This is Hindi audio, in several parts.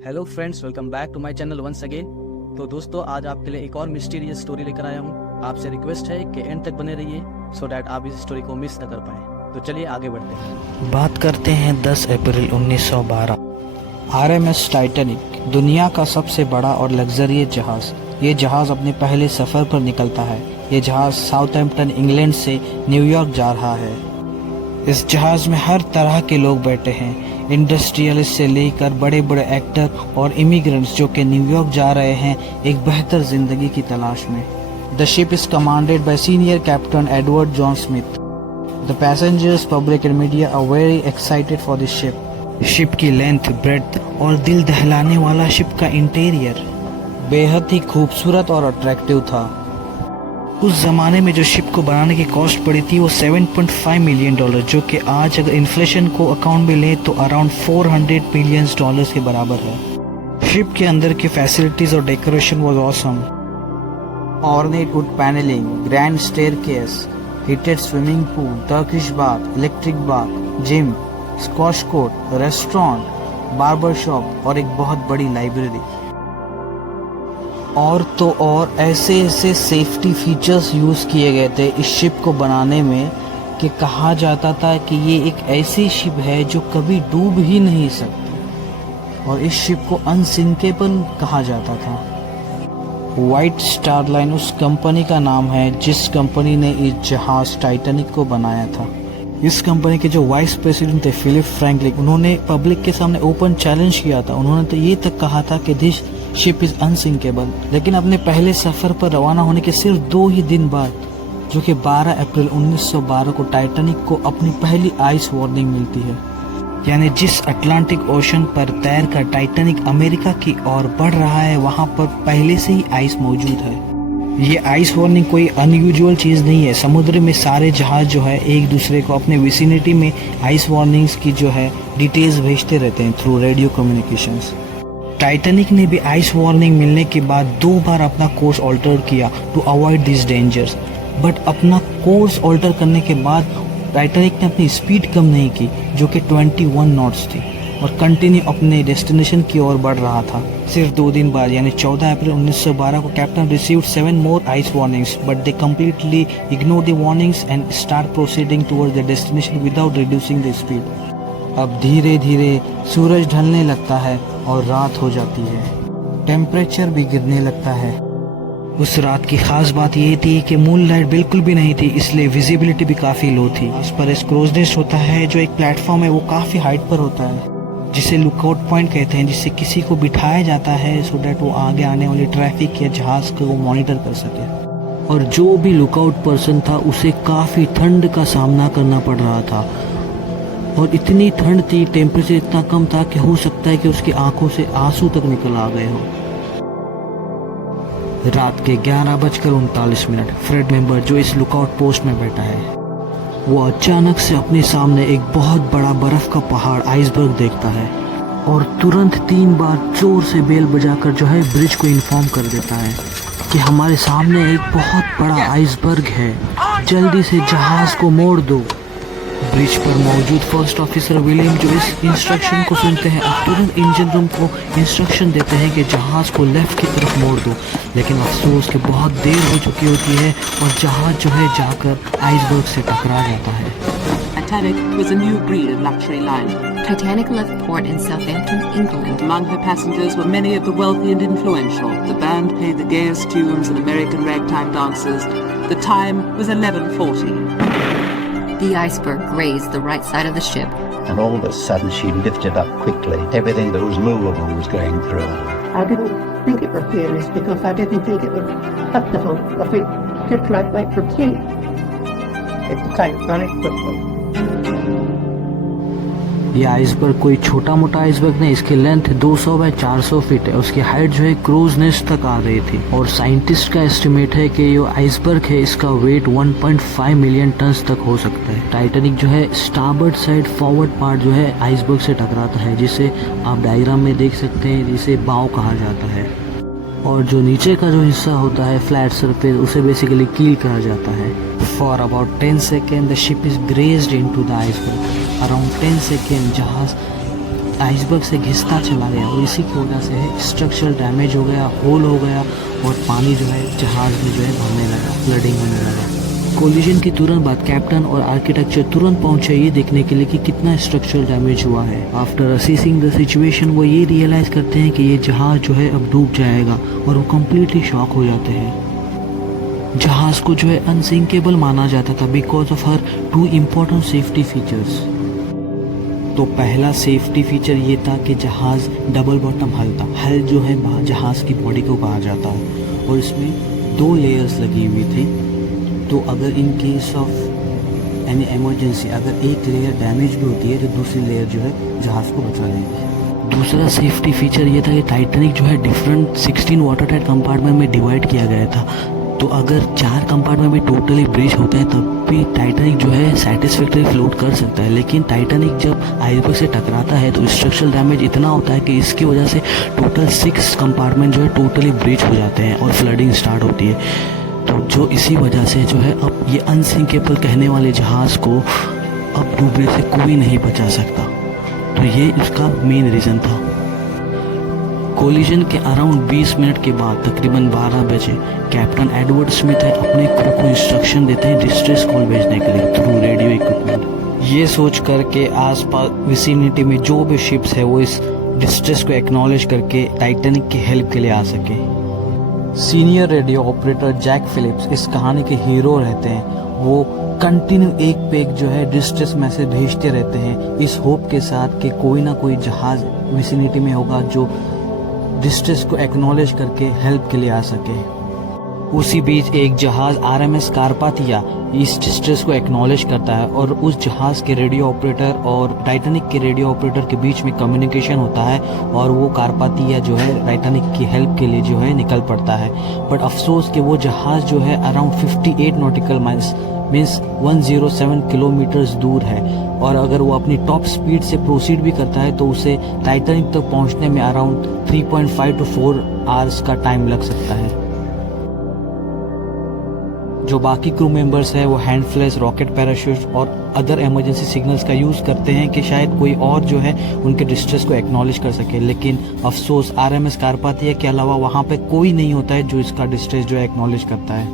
Hello friends, welcome back to my channel once again. तो दोस्तों, आज आपके लिए एक और मिस्टीरियस स्टोरी लेकर आया हूँ। आपसे रिक्वेस्ट है कि एंड तक बने रहिए सो डैट आप इस स्टोरी को मिस न कर पाएँ। तो चलिए आगे बढ़ते हैं। बात करते हैं 10 अप्रैल 1912। आरएमएस टाइटैनिक दुनिया का सबसे बड़ा और लग्जरियस जहाज। ये जहाज अपने पहले सफ़र पर निकलता है। ये जहाज साउथहैम्पटन इंग्लैंड से न्यूयॉर्क जा रहा है। इस जहाज में हर तरह के लोग बैठे हैं, इंडस्ट्रियलिस्ट से लेकर बड़े बड़े एक्टर और इमिग्रेंट्स जो कि न्यूयॉर्क जा रहे हैं एक बेहतर जिंदगी की तलाश में। The ship is commanded by senior captain Edward John Smith. The passengers, public and media are very excited for this ship. Ship की लेंथ, ब्रेड्थ और दिल दहलाने वाला शिप का इंटीरियर बेहद ही खूबसूरत और अट्रैक्टिव था। उस जमाने में जो शिप को बनाने की कॉस्ट पड़ी थी वो $7.5 मिलियन, जो कि आज अगर इन्फ्लेशन को अकाउंट में ले तो अराउंड $400 मिलियन के बराबर है। शिप के अंदर की फैसिलिटीज और decoration was awesome. Ornate wood panelling, grand staircase, heated swimming pool, Turkish bath, electric bath, gym, squash court, restaurant, barber shop और एक बहुत बड़ी लाइब्रेरी। और तो और ऐसे ऐसे सेफ्टी फीचर्स यूज़ किए गए थे इस शिप को बनाने में कि कहा जाता था कि ये एक ऐसी शिप है जो कभी डूब ही नहीं सकती, और इस शिप को अनसिंकेबल कहा जाता था। वाइट स्टार लाइन उस कंपनी का नाम है जिस कंपनी ने इस जहाज टाइटैनिक को बनाया था। इस कंपनी के जो वाइस प्रेसिडेंट थे फिलिप फ्रैंकलिन, उन्होंने पब्लिक के सामने ओपन चैलेंज किया था। उन्होंने तो ये तक कहा था कि दिस शिप इज अनसिंकेबल। लेकिन अपने पहले सफर पर रवाना होने के सिर्फ 2 ही दिन बाद, जो कि 12 अप्रैल 1912 को टाइटैनिक को अपनी पहली आइस वार्निंग मिलती है। यानी जिस अटलांटिक ओशन पर तैरकर टाइटैनिक अमेरिका की ओर बढ़ रहा है वहां पर पहले से ही आइस मौजूद है। ये आइस वार्निंग कोई अनयूजुअल चीज़ नहीं है। समुद्र में सारे जहाज जो है एक दूसरे को अपने विसिनिटी में आइस वार्निंग्स की जो है डिटेल्स भेजते रहते हैं थ्रू रेडियो कम्युनिकेशंस। टाइटैनिक ने भी आइस वार्निंग मिलने के बाद 2 बार अपना कोर्स ऑल्टर किया to avoid this dangers. But अपना कोर्स ऑल्टर करने के बाद टाइटैनिक ने अपनी स्पीड कम नहीं की, जो कि 21 नॉट्स थी, और कंटिन्यू अपने डेस्टिनेशन की ओर बढ़ रहा था। सिर्फ 2 दिन बाद यानी 14 अप्रैल 1912 को captain received 7 more ice warnings, but they completely ignore the warnings and start proceeding towards the destination without reducing the speed. अब धीरे धीरे सूरज ढलने लगता है और रात हो जाती है। टेम्परेचर भी गिरने लगता है। उस रात की खास बात ये थी कि मून लाइट बिल्कुल भी नहीं थी, इसलिए विजिबिलिटी भी काफ़ी लो थी। इस पर एक क्रूज नेस्ट होता है जो एक प्लेटफॉर्म है, वो काफ़ी हाइट पर होता है, जिसे लुकआउट पॉइंट कहते हैं, जिससे किसी को बिठाया जाता है सो डैट वो आगे आने वाली ट्रैफिक या जहाज को वो मॉनिटर कर सके। और जो भी लुकआउट पर्सन था उसे काफ़ी ठंड का सामना करना पड़ रहा था, और इतनी ठंड थी, टेम्परेचर इतना कम था कि हो सकता है कि उसकी आंखों से आंसू तक निकल आ गए हो। रात के 11:39 फ्रेड मेंबर जो इस लुकआउट पोस्ट में बैठा है, वो अचानक से अपने सामने एक बहुत बड़ा बर्फ का पहाड़ आइसबर्ग देखता है, और तुरंत 3 बार जोर से बेल बजाकर जो है ब्रिज को इन्फॉर्म कर देता है कि हमारे सामने एक बहुत बड़ा आइसबर्ग है, जल्दी से जहाज को मोड़ दो। ब्रिज पर मौजूद फर्स्ट ऑफिसर विलियम जो इस इंस्ट्रक्शन को सुनते हैं और तुरंत इंजन रूम को इंस्ट्रक्शन देते हैं कि जहाज को लेफ्ट की तरफ मोड़ दो। लेकिन अफसोस कि बहुत देर हो चुकी होती है और जहाज जो है जाकर आइसबर्ग से टकरा जाता है। Titanic was a new breed of luxury liner. Titanic left port in Southampton, England. Among her passengers were many of the wealthy and influential. The band played the gayest tunes and American ragtime dances. The time was 11:40. The iceberg grazed the right side of the ship. And all of a sudden she lifted up quickly. Everything that was movable was going through. I didn't think it was fearless because I didn't think it was acceptable. I think just like for cheap. It's the Titanic football. ये आइसबर्ग कोई छोटा मोटा आइसबर्ग नहीं, इसकी लेंथ 200 बाय 400 फीट है। उसकी हाइट जो है क्रूज नेस्ट तक आ रही थी, और साइंटिस्ट का एस्टिमेट है कि ये आइसबर्ग है, इसका वेट 1.5 मिलियन टन तक हो सकता है। टाइटैनिक जो है स्टारबोर्ड साइड फॉरवर्ड पार्ट जो है आइसबर्ग से टकराता है, जिसे आप डायग्राम में देख सकते हैं, जिसे बाव कहा जाता है। और जो नीचे का जो हिस्सा होता है फ्लैट सरफेस, उसे बेसिकली कील कहा जाता है। For about 10 second the ship is grazed into the iceberg. Around 10 second जहाज आइसबर्ग से घिसता चला गया और इसी की वजह से स्ट्रक्चरल डैमेज हो गया, होल हो गया और पानी जो है जहाज़ में जो है भरने लगा, फ्लडिंग होने लगा। कोलिजन के तुरंत बाद कैप्टन और आर्किटेक्चर तुरंत पहुंचे ये देखने के लिए कि कितना स्ट्रक्चरल डैमेज हुआ है। आफ्टर असेसिंग द सिचुएशन वो ये रियलाइज करते हैं कि ये जहाज जो है अब डूब जाएगा और वो कम्प्लीटली शॉक हो जाते हैं। जहाज को जो है अनसिंकेबल माना जाता था because of her 2 important safety features. तो पहला सेफ्टी फीचर ये था कि जहाज डबल बॉटम हल था। हल जो है जहाज की बॉडी को कहा जाता है और इसमें 2 लेयर्स लगी हुई थी। तो अगर in case of any emergency अगर एक लेयर डैमेज भी होती है तो दूसरी लेयर जो है जहाज़ को बचा लेगी। दूसरा सेफ्टी फीचर ये था कि टाइटैनिक जो है डिफरेंट 16 वाटर टाइट कंपार्टमेंट में डिवाइड किया गया था। तो अगर 4 कंपार्टमेंट में टोटली ब्रीच होता है तब भी टाइटैनिक जो है सेटिस्फैक्टरी फ्लोट कर सकता है। लेकिन टाइटैनिक जब आइसबर्ग से टकराता है तो स्ट्रक्चरल डैमेज इतना होता है कि इसकी वजह से टोटल 6 कंपार्टमेंट जो है टोटली ब्रीच हो जाते हैं और फ्लडिंग स्टार्ट होती है। तो जो इसी वजह से जो है अब ये अनसिंकेबल कहने वाले जहाज़ को अब डूबने से कोई नहीं बचा सकता। तो ये इसका मेन रीज़न था। कोलिजन के अराउंड 20 मिनट के बाद तकरीबन 12 बजे कैप्टन एडवर्ड स्मिथ है अपने क्रू को इंस्ट्रक्शन देते हैं डिस्ट्रेस कॉल भेजने के लिए थ्रू रेडियो इक्विपमेंट। ये सोच कर के आसपास विसिनिटी में जो भी शिप्स है वो इस डिस्ट्रेस को एक्नॉलेज करके टाइटैनिक की हेल्प के लिए आ सके। Senior radio operator Jack Phillips इस कहानी के हीरो रहते हैं। वो कंटिन्यू एक पे एक जो है डिस्ट्रेस मैसेज भेजते रहते हैं इस होप के साथ कि कोई ना कोई जहाज विसिनिटी में होगा जो डिस्ट्रेस को एक्नॉलेज करके हेल्प के लिए आ सके। उसी बीच एक जहाज RMS कार्पाथिया इस डिस्ट्रेस को एक्नॉलेज करता है और उस जहाज के रेडियो ऑपरेटर और टाइटैनिक के रेडियो ऑपरेटर के बीच में कम्युनिकेशन होता है और वो कार्पाथिया जो है टाइटैनिक की हेल्प के लिए जो है निकल पड़ता है। बट अफसोस कि वो जहाज जो है around 58 nautical miles means 107 kilometres दूर है और अगर वो अपनी टॉप स्पीड से प्रोसीड भी करता है तो उसे टाइटैनिक तक पहुंचने में अराउंड 3.5 to 4 आवर्स का टाइम लग सकता है। जो बाकी क्रू मेंबर्स है वो हैंड फ्लैश, रॉकेट पैराशूट और अदर इमरजेंसी सिग्नल्स का यूज़ करते हैं कि शायद कोई और जो है उनके डिस्ट्रेस को एक्नॉलेज कर सके। लेकिन अफसोस RMS कार्पाथिया के अलावा वहाँ पे कोई नहीं होता है जो इसका डिस्ट्रेस जो है एक्नॉलेज करता है।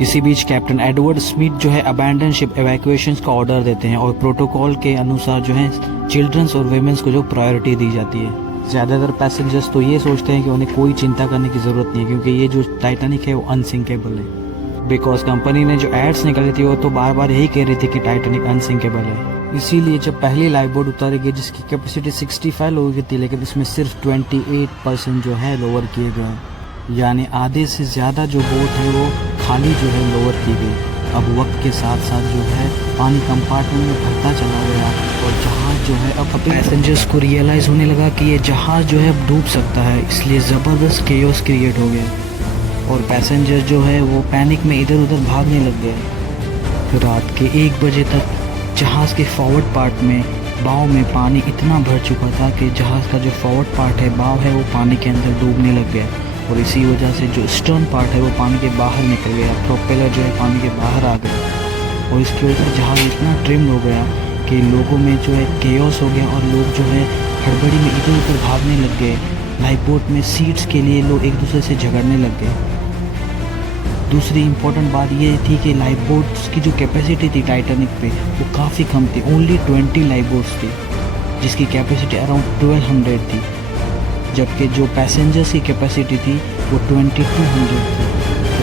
इसी बीच कैप्टन एडवर्ड स्मिथ जो है अबैंडन शिप एवैक्यूएशन का ऑर्डर देते हैं और प्रोटोकॉल के अनुसार जो है चिल्ड्रंस और वेमेंस को जो प्रायोरिटी दी जाती है। ज़्यादातर पैसेंजर्स तो ये सोचते हैं कि उन्हें कोई चिंता करने की ज़रूरत नहीं है क्योंकि ये जो टाइटैनिक है वो अनसिंकेबल है। बिकॉज कंपनी ने जो एड्स निकाली थी वो तो बार बार यही कह रही थी कि टाइटैनिक अनसिंकेबल है। इसीलिए जब पहली लाइफ बोट उतारी गई जिसकी कैपेसिटी 65 लोगों की थी लेकिन इसमें सिर्फ 28% जो है लोअर किए गए, यानी आधे से ज़्यादा जो बोट है वो खाली जो है लोअर की गई। अब वक्त के साथ साथ जो है पानी कंपार्टमेंट में भरता चला गया और जहाज जो है अब पैसेंजर्स को रियलाइज़ होने लगा कि ये जहाज जो है अब डूब सकता है, इसलिए ज़बरदस्त केओस क्रिएट हो गया और पैसेंजर जो है वो पैनिक में इधर उधर भागने लग गए। रात के 1 बजे तक जहाज़ के फॉरवर्ड पार्ट में बाव में पानी इतना भर चुका था कि जहाज़ का जो फॉरवर्ड पार्ट है बाव है वो पानी के अंदर डूबने लग गया और इसी वजह से जो स्टर्न पार्ट है वो पानी के बाहर निकल गया, प्रोपेलर जो है पानी के बाहर आ गया और इसकी वजह से जहाज़ इतना ट्रिम्ड हो गया कि लोगों में जो है केओस हो गया और लोग जो है हड़बड़ी में इधर उधर भागने लग गए। लाइफ बोट में सीट्स के लिए लोग एक दूसरे से झगड़ने लग गए। दूसरी इम्पोर्टेंट बात ये थी कि लाइफ बोट्स की जो कैपेसिटी थी टाइटैनिक पे वो काफ़ी कम थी, ओनली 20 लाइफ बोट्स थी जिसकी कैपेसिटी अराउंड 1200 थी, जबकि जो पैसेंजर्स की कैपेसिटी थी वो 2200 थी।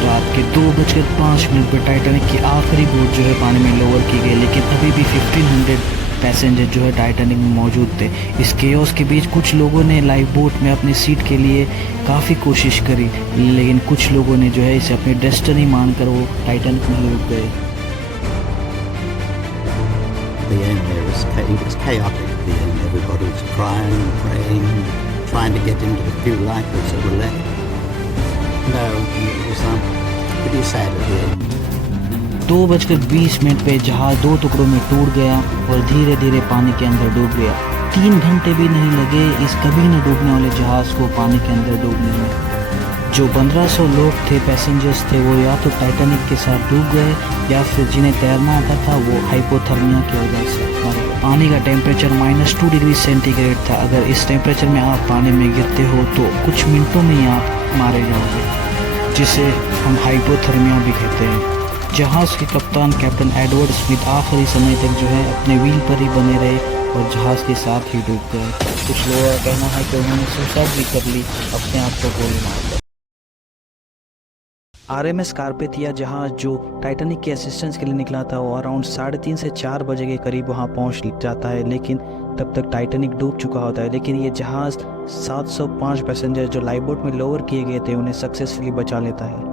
रात के 2:05 पर टाइटैनिक की आखिरी बोट जो है पानी में लोअर की गई लेकिन अभी भी 1500 पैसेंजर जो है टाइटैनिक में मौजूद थे। इस केओस के बीच कुछ लोगों ने लाइफ बोट में अपनी सीट के लिए काफ़ी कोशिश करी लेकिन कुछ लोगों ने जो है इसे अपनी डेस्टिनी मानकर वो टाइटैनिक में डूब गए। The end there was chaotic. At the end, everybody was crying, praying, trying to get into the few lifeboats that were left. No, it was pretty sad at the end. 2:20 पे जहाज 2 टुकड़ों में टूट गया और धीरे धीरे पानी के अंदर डूब गया। 3 घंटे भी नहीं लगे इस कभी न डूबने वाले जहाज को पानी के अंदर डूबने में। जो 1500 लोग थे, पैसेंजर्स थे, वो या तो टाइटैनिक के साथ डूब गए या फिर जिन्हें तैरना आता था वो हाइपोथर्मिया की वजह से मरे। पानी का टेम्परेचर -2 डिग्री सेंटीग्रेड था। अगर इस टेम्परेचर में आप पानी में गिरते हो तो कुछ मिनटों में ही आप मारे जाओगे, जिसे हम हाइपोथर्मिया भी कहते हैं। जहाज़ के कप्तान कैप्टन एडवर्ड स्मिथ आखिरी समय तक जो है अपने व्हील पर ही बने रहे और जहाज़ के साथ ही डूब गए। कुछ लोगों का कहना है कि उन्होंने सुसाइड भी कर ली, अपने आप को गोली मार ली। RMS कार्पेथिया जहाज जो टाइटैनिक के असिस्टेंस के लिए निकला था वो अराउंड 3:30 से 4 बजे के करीब वहाँ पहुँच जाता है, लेकिन तब तक टाइटैनिक डूब चुका होता है। लेकिन ये जहाज़ 705 पैसेंजर जो लाइफ बोट में लोअर किए गए थे उन्हें सक्सेसफुली बचा लेता है।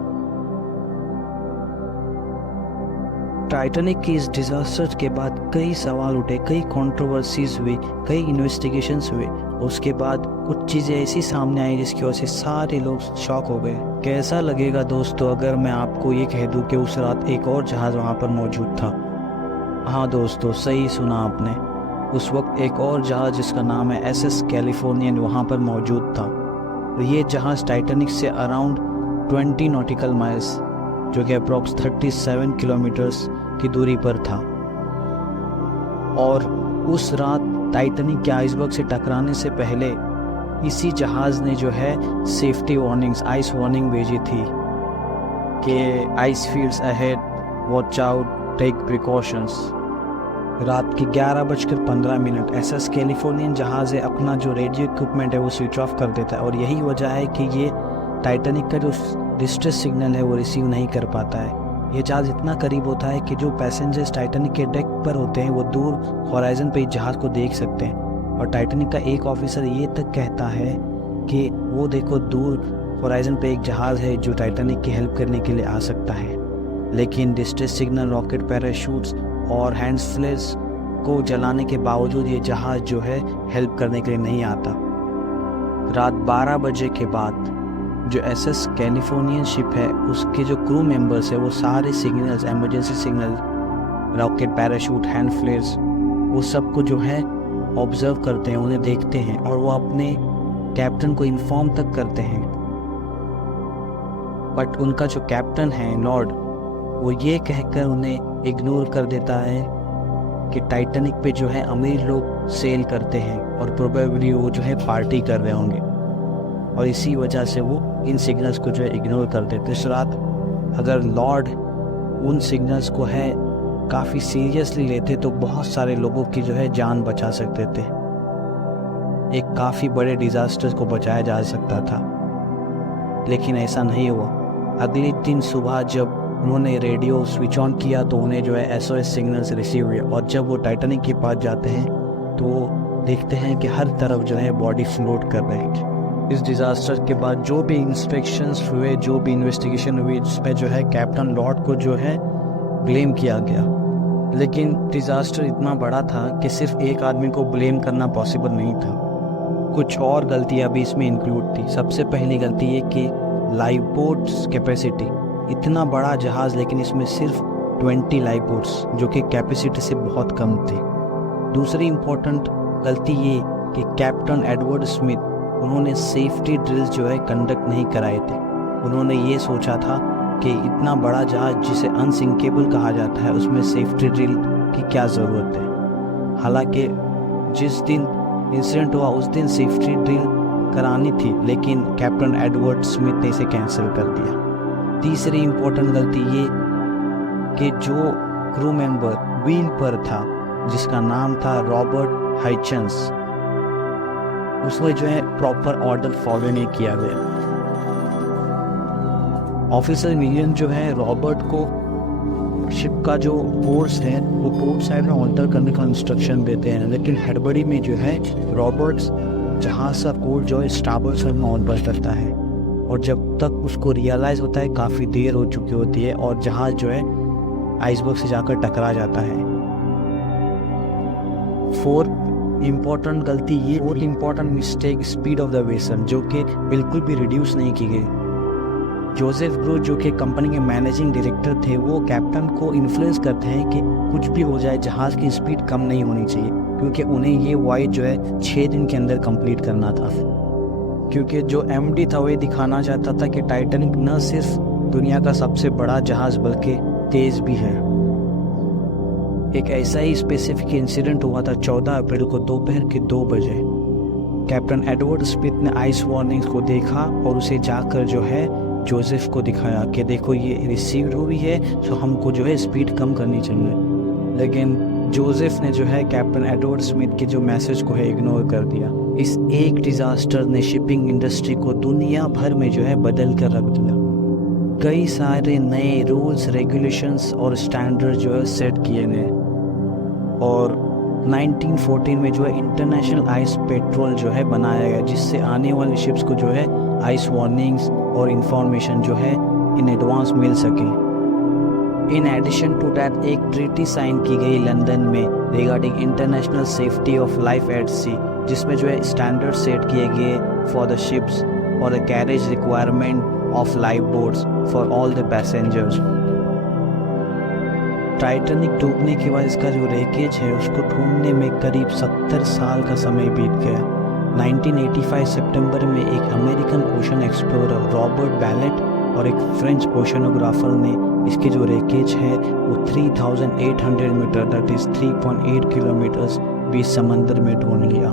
टाइटैनिक की इस डिजास्टर के बाद कई सवाल उठे, कई कंट्रोवर्सीज हुई, कई इन्वेस्टिगेशंस हुए। उसके बाद कुछ चीज़ें ऐसी सामने आई जिसकी वजह से सारे लोग शॉक हो गए। कैसा लगेगा दोस्तों अगर मैं आपको ये कह दूं कि उस रात एक और जहाज़ वहाँ पर मौजूद था। हाँ दोस्तों, सही सुना आपने। उस वक्त एक और जहाज़ जिसका नाम है SS कैलिफोर्नियन वहाँ पर मौजूद था। ये जहाज़ टाइटैनिक से अराउंड 20 नॉटिकल माइल्स जो कि अप्रॉक्स 37 किलोमीटर्स की दूरी पर था। और उस रात टाइटैनिक के आइसबर्ग से टकराने से पहले इसी जहाज़ ने जो है सेफ्टी वार्निंग्स, आइस वार्निंग भेजी थी कि ice fields ahead, watch out, take precautions. रात के 11:15 SS कैलिफोर्नियन जहाज़ है अपना जो रेडियो इक्विपमेंट है वो स्विच ऑफ कर देता है और यही वजह है कि ये टाइटैनिक का जो डिस्ट्रेस सिग्नल है वो रिसीव नहीं कर पाता है। ये जहाज़ इतना करीब होता है कि जो पैसेंजर्स टाइटैनिक के डेक पर होते हैं वो दूर होराइजन पे जहाज़ को देख सकते हैं। और टाइटैनिक का एक ऑफिसर ये तक कहता है कि वो देखो दूर होराइजन पे एक जहाज़ है जो टाइटैनिक की हेल्प करने के लिए आ सकता है। लेकिन डिस्ट्रेस सिग्नल, रॉकेट पैराशूट्स और हैंड्स फ्लेयर्स को जलाने के बावजूद ये जहाज़ जो है हेल्प करने के लिए नहीं आता। रात 12 बजे के बाद जो SS कैलिफोर्नियन शिप है उसके जो क्रू मेंबर्स है वो सारे signals, emergency signal, rocket parachute, hand फ्लेयर्स, वो सब को जो है ऑब्जर्व करते हैं, उन्हें देखते हैं और वो अपने कैप्टन को इन्फॉर्म तक करते हैं। बट उनका जो कैप्टन है लॉर्ड, वो ये कहकर उन्हें इग्नोर कर देता है कि टाइटैनिक पे जो है अमीर लोग सेल करते हैं और प्रोबेबली वो जो है पार्टी कर रहे होंगे और इसी वजह से वो इन सिग्नल्स को जो है इग्नोर कर देते। इस रात अगर लॉर्ड उन सिग्नल्स को है काफ़ी सीरियसली लेते तो बहुत सारे लोगों की जो है जान बचा सकते थे, एक काफ़ी बड़े डिज़ास्टर को बचाया जा सकता था। लेकिन ऐसा नहीं हुआ। अगले दिन सुबह जब उन्होंने रेडियो स्विच ऑन किया तो उन्हें जो है SOS सिग्नल्स रिसीव हुए और जब वो टाइटैनिक के पास जाते हैं तो वो देखते हैं कि हर तरफ जो है बॉडी फ्लोट कर रहे हैं। इस डिज़ास्टर के बाद जो भी इंस्पेक्शंस हुए, जो भी इन्वेस्टिगेशन हुई, जिसमें जो है कैप्टन लॉर्ड को जो है ब्लेम किया गया। लेकिन डिज़ास्टर इतना बड़ा था कि सिर्फ एक आदमी को ब्लेम करना पॉसिबल नहीं था, कुछ और गलतियां भी इसमें इंक्लूड थी। सबसे पहली गलती ये कि लाइफ बोट्स कैपेसिटी, इतना बड़ा जहाज़ लेकिन इसमें सिर्फ 20 लाइफ बोट्स जो कि कैपेसिटी से बहुत कम थी। दूसरी इम्पोर्टेंट गलती ये कि कैप्टन एडवर्ड स्मिथ उन्होंने सेफ्टी ड्रिल्स जो है कंडक्ट नहीं कराए थे। उन्होंने ये सोचा था कि इतना बड़ा जहाज़ जिसे अनसिंकेबल कहा जाता है उसमें सेफ्टी ड्रिल की क्या ज़रूरत है। हालांकि जिस दिन इंसिडेंट हुआ उस दिन सेफ्टी ड्रिल करानी थी लेकिन कैप्टन एडवर्ड स्मिथ ने इसे कैंसिल कर दिया। तीसरी इम्पोर्टेंट गलती ये कि जो क्रू मेंबर व्हील पर था जिसका नाम था रॉबर्ट हाइचन्स, उसमें जो है प्रॉपर ऑर्डर फॉलो नहीं किया गया। ऑफिसर मिलियन जो है रॉबर्ट को शिप का जो कोर्स है वो पोर्ट साइड में ऑल्टर करने का इंस्ट्रक्शन देते हैं, लेकिन हड़बड़ी में जो है रॉबर्ट्स जहाज़ का कोर्स जो है स्टारबोर्ड साइड में ऑल्टर करता है और जब तक उसको रियलाइज़ होता है काफ़ी देर हो चुकी होती है और जहाज़ जो है आइसबर्ग से जाकर टकरा जाता है। फोर्थ इम्पॉर्टेंट गलती ये, fourth important mistake, speed of the vessel जो कि बिल्कुल भी रिड्यूस नहीं की गई। जोसेफ ग्रो जो कि कंपनी के मैनेजिंग डायरेक्टर थे वो कैप्टन को इन्फ्लुएंस करते हैं कि कुछ भी हो जाए जहाज़ की स्पीड कम नहीं होनी चाहिए क्योंकि उन्हें ये वॉयज जो है 6 दिन के अंदर कंप्लीट करना था। क्योंकि जो एमडी था वो ये दिखाना चाहता था कि टाइटैनिक न सिर्फ दुनिया का सबसे बड़ा जहाज़ बल्कि तेज़ भी है। एक ऐसा ही स्पेसिफिक इंसिडेंट हुआ था 14 अप्रैल को दोपहर के 2 बजे। कैप्टन एडवर्ड स्मिथ ने आइस वार्निंग्स को देखा और उसे जाकर जो है जोसेफ को दिखाया कि देखो ये रिसीव्ड हुई है, तो हमको जो है स्पीड कम करनी चाहिए। लेकिन जोसेफ ने जो है कैप्टन एडवर्ड स्मिथ के जो मैसेज को है इग्नोर कर दिया। इस एक डिज़ास्टर ने शिपिंग इंडस्ट्री को दुनिया भर में जो है बदल कर रख दिया। कई सारे नए रूल्स, रेगुलेशंस और स्टैंडर्ड जो है सेट किए गए और 1914 में जो है इंटरनेशनल आइस पेट्रोल जो है बनाया गया, जिससे आने वाले शिप्स को जो है आइस वार्निंग्स और इंफॉर्मेशन जो है इन एडवांस मिल सके। इन एडिशन टू दैट एक ट्रीटी साइन की गई लंदन में regarding international safety of life at sea, जिसमें जो है स्टैंडर्ड सेट किए गए फॉर द शिप्स और the carriage requirement of lifeboats for all the passengers. Titanic डूबने के बाद इसका जो रेकेज है उसको ढूंढने में करीब 70 साल का समय बीत गया। 1985 सितंबर में एक American ocean explorer Robert ballot और एक फ्रेंच ओशनोग्राफर ने इसकी जो रेकेज है वो 3800 मीटर दैट इज़ 3.8 किलोमीटर्स बीच समंदर में ढूंढ लिया,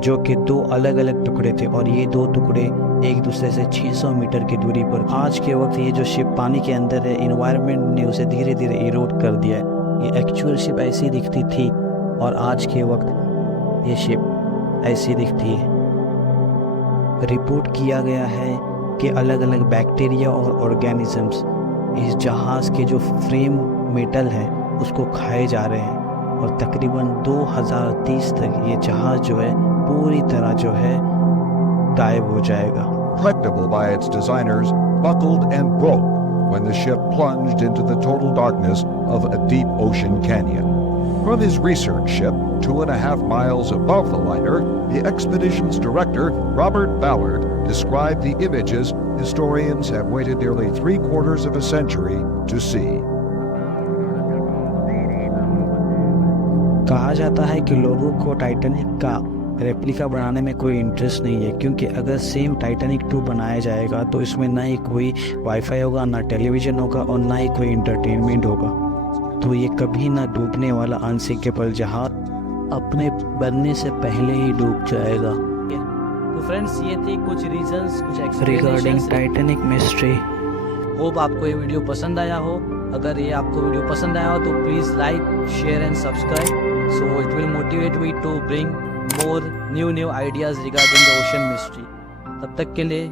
जो कि 2 अलग अलग टुकड़े थे और ये 2 टुकड़े एक दूसरे से 600 मीटर की दूरी पर। आज के वक्त ये जो शिप पानी के अंदर है, इन्वायरमेंट ने उसे धीरे धीरे इरोड कर दिया है। ये एक्चुअल शिप ऐसी दिखती थी और आज के वक्त ये शिप ऐसी दिखती है। रिपोर्ट किया गया है कि अलग अलग बैक्टीरिया और ऑर्गेनिजम्स इस जहाज़ के जो फ्रेम मेटल है उसको खाए जा रहे हैं और तकरीबन 2030 तक ये जहाज़ जो है पूरी तरह जो है गायब हो जाएगा। Collectible by its designers, buckled and broke when the ship plunged into the total darkness of a deep ocean canyon. From his research ship, 2.5 miles above the liner, the expedition's director, Robert Ballard, described the images historians have waited nearly 3/4 of a century to see. कहा जाता है कि लोगों को टाइटैनिक का रेप्लिका बनाने में कोई इंटरेस्ट नहीं है, क्योंकि अगर सेम टाइटैनिक 2 बनाया जाएगा तो इसमें ना ही कोई वाईफाई होगा, ना टेलीविज़न होगा और ना ही कोई इंटरटेनमेंट होगा। तो ये कभी ना डूबने वाला अनसिंकेबल जहाज अपने बनने से पहले ही डूब जाएगा। तो फ्रेंड्स, ये थी कुछ रीजंस, कुछ रिगार्डिंग टाइटैनिक मिस्ट्री। होप आपको ये वीडियो पसंद आया हो। अगर ये आपको वीडियो पसंद आया हो तो please like, share and subscribe, so it will motivate me to bring more new ideas regarding the ocean mystery. तब तक के लिए